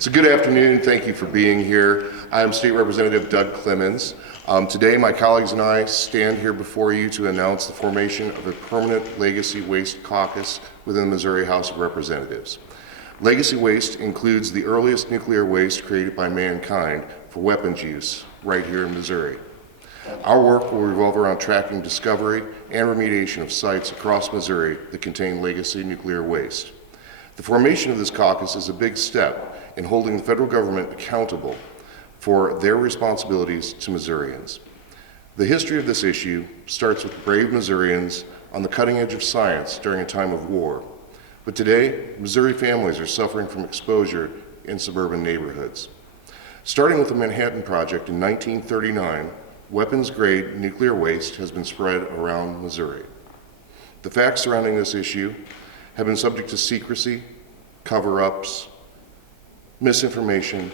So good afternoon, thank you for being here. I am State Representative Doug Clemens. Today my colleagues and I stand here before you to announce the formation of a permanent Legacy Waste Caucus within the Missouri House of Representatives. Legacy waste includes the earliest nuclear waste created by mankind for weapons use right here in Missouri. Our work will revolve around tracking discovery and remediation of sites across Missouri that contain legacy nuclear waste. The formation of this caucus is a big step in holding the federal government accountable for their responsibilities to Missourians. The history of this issue starts with brave Missourians on the cutting edge of science during a time of war. But today, Missouri families are suffering from exposure in suburban neighborhoods. Starting with the Manhattan Project in 1939, weapons-grade nuclear waste has been spread around Missouri. The facts surrounding this issue have been subject to secrecy, cover-ups, misinformation,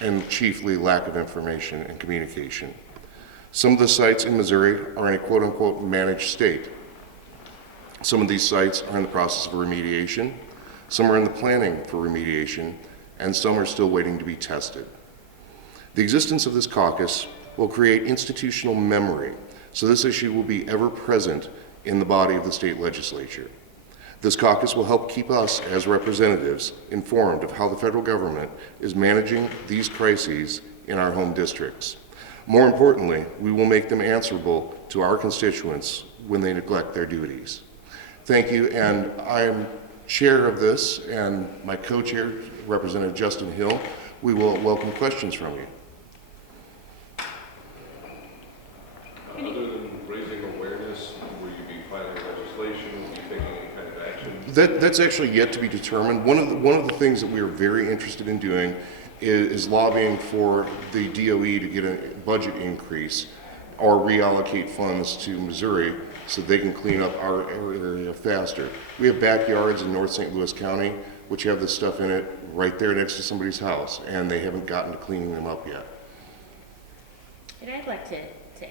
and chiefly lack of information and communication. Some of the sites in Missouri are in a quote-unquote managed state. Some of these sites are in the process of remediation, some are in the planning for remediation, and some are still waiting to be tested. The existence of this caucus will create institutional memory, so this issue will be ever present in the body of the state legislature. This caucus will help keep us as representatives informed of how the federal government is managing these crises in our home districts. More importantly, we will make them answerable to our constituents when they neglect their duties. Thank you, and I am chair of this, and my co-chair, Representative Justin Hill, we will welcome questions from you. Other than raising awareness, will you be filing legislation? Will you be taking any kind of action? That's actually yet to be determined. One of the things that we are very interested in doing is lobbying for the DOE to get a budget increase or reallocate funds to Missouri so they can clean up our area faster. We have backyards in North St. Louis County which have this stuff in it right there next to somebody's house, and they haven't gotten to cleaning them up yet. And I'd like to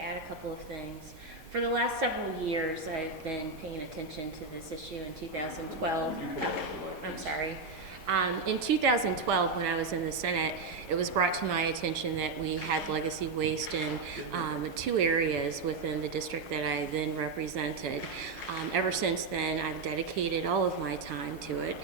add a couple of things. For the last several years, I've been paying attention to this issue. In 2012, in 2012, when I was in the Senate, it was brought to my attention that we had legacy waste in two areas within the district that I then represented. Ever since then, I've dedicated all of my time to it.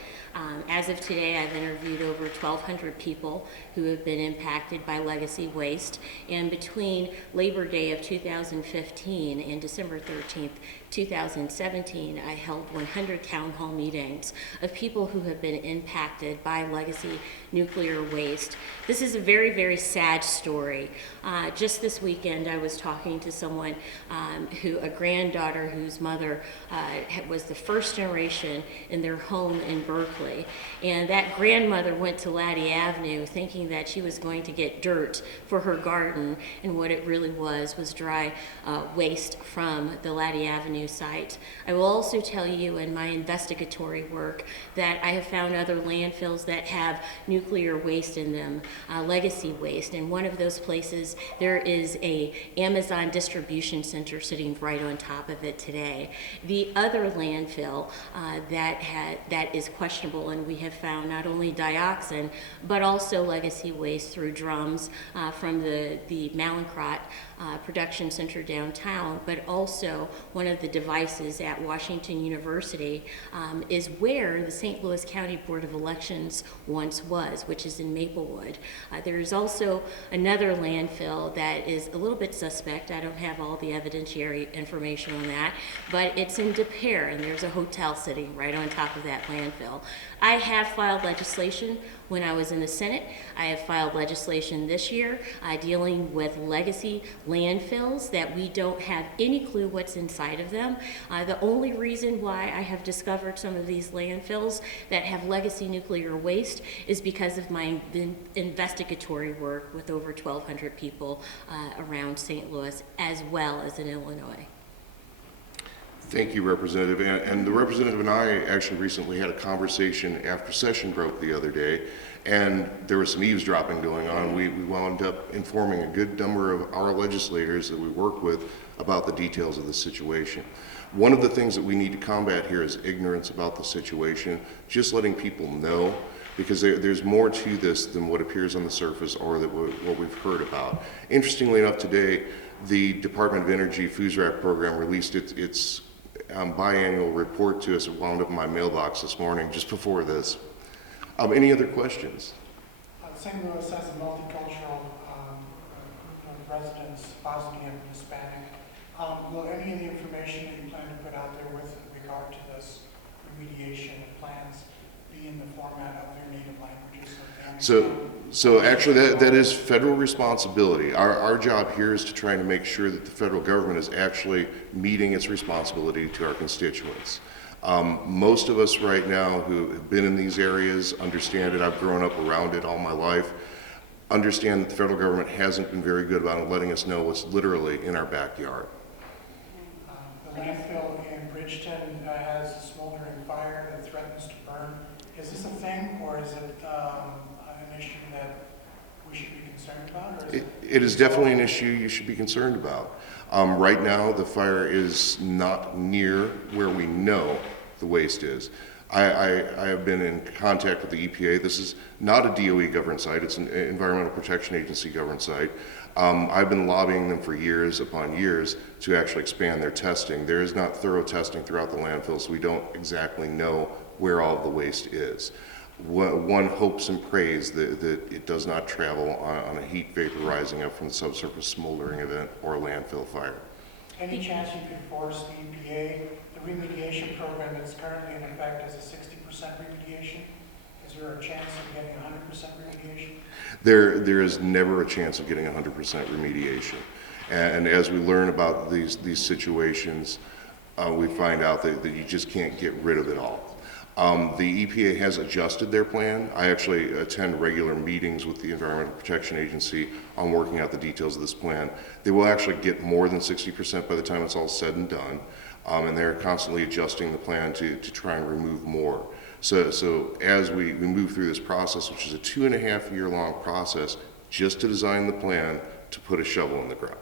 As of today, I've interviewed over 1,200 people who have been impacted by legacy waste. And between Labor Day of 2015 and December 13th, 2017, I held 100 town hall meetings of people who have been impacted by legacy nuclear waste. This is a very, very sad story. Just this weekend, I was talking to someone a granddaughter whose mother was the first generation in their home in Berkeley. And that grandmother went to Laddie Avenue thinking that she was going to get dirt for her garden, and what it really was dry waste from the Laddie Avenue site. I will also tell you in my investigatory work that I have found other landfills that have nuclear waste in them, legacy waste. And one of those places, there is a Amazon distribution center sitting right on top of it today. The other landfill that is questionable, and we have found not only dioxin, but also legacy waste through drums from the Mallinckrodt production center downtown, but also one of the devices at Washington University is where the St. Louis County Board of Elections once was, which is in Maplewood. There is also another landfill that is a little bit suspect. I don't have all the evidentiary information on that, but it's in Des Peres, and there's a hotel sitting right on top of that landfill. I have filed legislation when I was in the Senate. I have filed legislation this year dealing with legacy landfills that we don't have any clue what's inside of them. The only reason why I have discovered some of these landfills that have legacy nuclear waste is because of my investigatory work with over 1,200 people around St. Louis as well as in Illinois. Thank you, Representative. And the Representative and I actually recently had a conversation after session broke the other day, and there was some eavesdropping going on. We wound up informing a good number of our legislators that we work with about the details of the situation. One of the things that we need to combat here is ignorance about the situation, just letting people know because there's more to this than what appears on the surface or that what we've heard about. Interestingly enough, today, the Department of Energy FUSRAP program released its biannual report to us. It wound up in my mailbox this morning just before this. Any other questions? St. Louis has a multicultural group of residents, Bosnian, Hispanic. Will any of the information that you plan to put out there with regard to this remediation plans be in the format of their native languages? So actually that is federal responsibility. Our job here is to try to make sure that the federal government is actually meeting its responsibility to our constituents. Most of us right now who have been in these areas understand it. I've grown up around it all my life. Understand that the federal government hasn't been very good about letting us know what's literally in our backyard. The landfill in Bridgeton has a smoldering fire that threatens to burn. Is this a thing, or is it an issue that we should be concerned about? Or It is definitely an issue you should be concerned about. Right now, the fire is not near where we know the waste is. I have been in contact with the EPA. This is not a DOE governed site. It's an Environmental Protection Agency governed site. I've been lobbying them for years upon years to actually expand their testing. There is not thorough testing throughout the landfill, so we don't exactly know where all of the waste is. One hopes and prays that it does not travel on a heat vapor rising up from the subsurface smoldering event or a landfill fire. any chance you could force the EPA, the remediation program that's currently in effect as a 60% remediation? Is there a chance of getting 100% remediation? There is never a chance of getting 100% remediation. And as we learn about these situations, we find out that you just can't get rid of it all. The EPA has adjusted their plan. I actually attend regular meetings with the Environmental Protection Agency on working out the details of this plan. They will actually get more than 60% by the time it's all said and done, and they're constantly adjusting the plan to try and remove more. So as we move through this process, which is a 2.5-year long process, just to design the plan to put a shovel in the ground.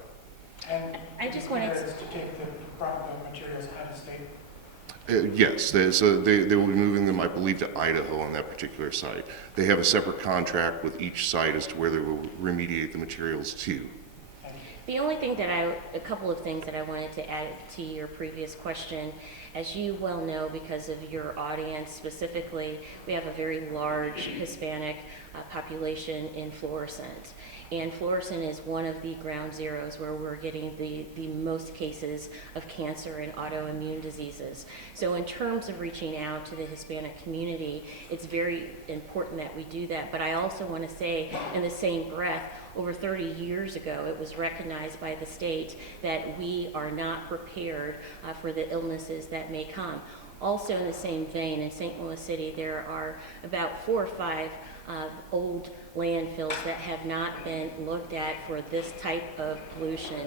And I just wanted to take the proper materials out of state. Yes, they will be moving them, I believe, to Idaho on that particular site. They have a separate contract with each site as to where they will remediate the materials to. The only thing a couple of things that I wanted to add to your previous question, as you well know, because of your audience specifically, we have a very large Hispanic population in Florissant. And Florissant is one of the ground zeros where we're getting the most cases of cancer and autoimmune diseases. So in terms of reaching out to the Hispanic community, it's very important that we do that. But I also want to say, in the same breath, over 30 years ago, it was recognized by the state that we are not prepared for the illnesses that may come. Also in the same vein, in St. Louis City, there are about 4 or 5 old landfills that have not been looked at for this type of pollution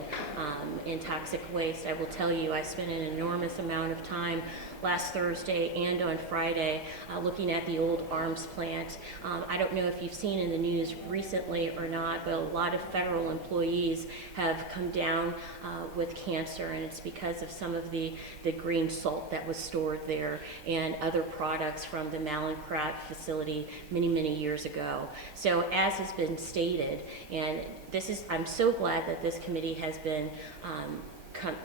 and toxic waste. I will tell you, I spent an enormous amount of time last Thursday and on Friday looking at the old arms plant. I don't know if you've seen in the news recently or not, but a lot of federal employees have come down with cancer, and it's because of some of the green salt that was stored there and other products from the Mallinckrodt facility many years ago. So as has been stated, and I'm so glad that this committee has been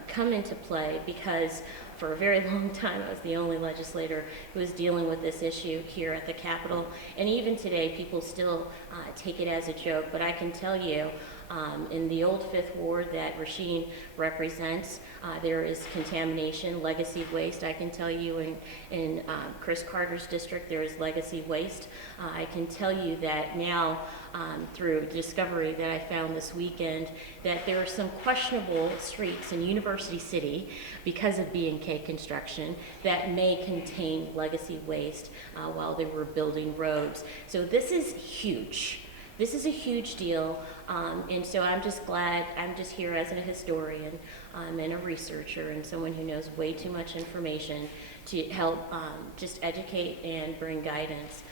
come into play, because for a very long time I was the only legislator who was dealing with this issue here at the Capitol, and even today people still take it as a joke. But I can tell you, in the old 5th Ward that Rasheen represents, there is contamination, legacy waste. I can tell you in Chris Carter's district there is legacy waste. I can tell you that now through discovery that I found this weekend, that there are some questionable streets in University City because of B&K construction that may contain legacy waste while they were building roads. So this is huge. This is a huge deal, and so I'm just glad I'm just here as a historian and a researcher and someone who knows way too much information to help just educate and bring guidance.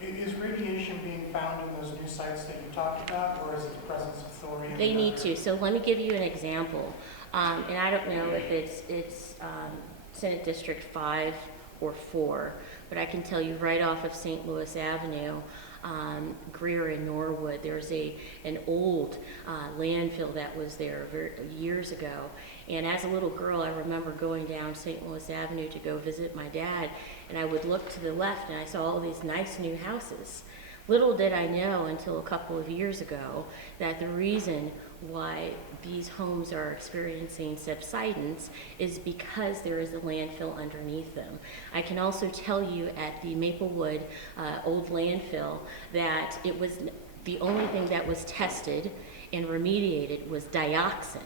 Is radiation being found in those new sites that you talked about, or is it the presence of thorium? They need to. So let me give you an example, and I don't know if it's Senate District 5 or 4, but I can tell you right off of St. Louis Avenue, Greer and Norwood, there's an old landfill that was there years ago. And as a little girl, I remember going down St. Louis Avenue to go visit my dad, and I would look to the left and I saw all these nice new houses. Little did I know until a couple of years ago that the reason why these homes are experiencing subsidence is because there is a landfill underneath them. I can also tell you at the Maplewood old landfill that it was the only thing that was tested and remediated was dioxin,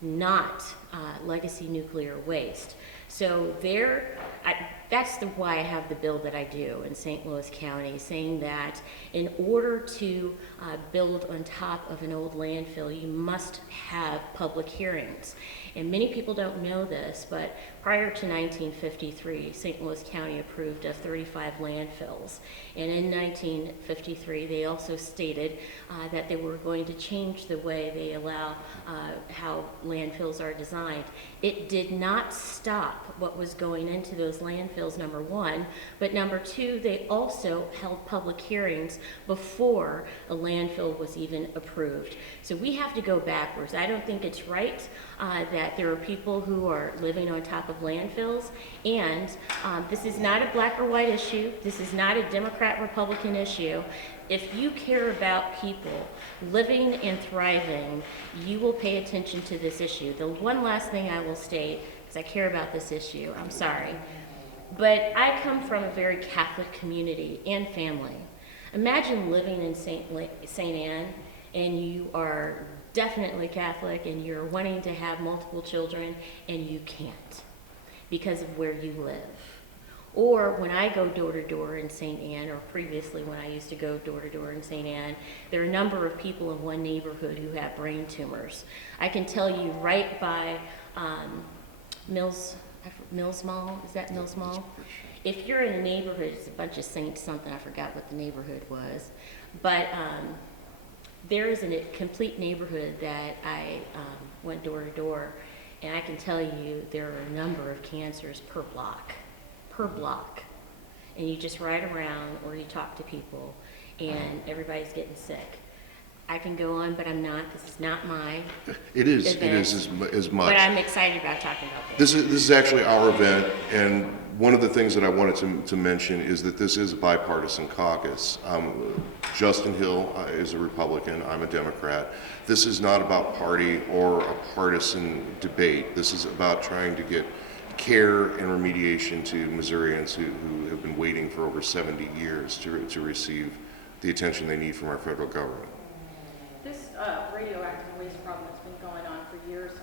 not legacy nuclear waste. So that's why I have the bill that I do in St. Louis County, saying that in order to build on top of an old landfill, you must have public hearings. And many people don't know this, but prior to 1953, St. Louis County approved of 35 landfills. And in 1953, they also stated that they were going to change the way they allow how landfills are designed. It did not stop what was going into those landfills, number one, but number two, they also held public hearings before a landfill was even approved. So we have to go backwards. I don't think it's right that there are people who are living on top of landfills, and this is not a black or white issue. This is not a Democrat-Republican issue. If you care about people living and thriving, you will pay attention to this issue. The one last thing I will state, because I care about this issue, I'm sorry, but I come from a very Catholic community and family. Imagine living in St. Anne and you are definitely Catholic and you're wanting to have multiple children and you can't because of where you live. Or when I go door to door in St. Anne, or previously when I used to go door to door in St. Anne, there are a number of people in one neighborhood who have brain tumors. I can tell you right by Mills Mall, is that Mills Mall? If you're in a neighborhood, it's a bunch of Saint something, I forgot what the neighborhood was, but there is a complete neighborhood that I went door to door, and I can tell you there are a number of cancers per block. And you just ride around or you talk to people and everybody's getting sick. I can go on, but I'm not. This is not my It is event, as much. but I'm excited about talking about this. This is actually our event, and one of the things that I wanted to mention is that this is a bipartisan caucus. Justin Hill is a Republican, I'm a Democrat. This is not about party or a partisan debate. This is about trying to get care and remediation to Missourians who have been waiting for over 70 years to receive the attention they need from our federal government. This radioactive waste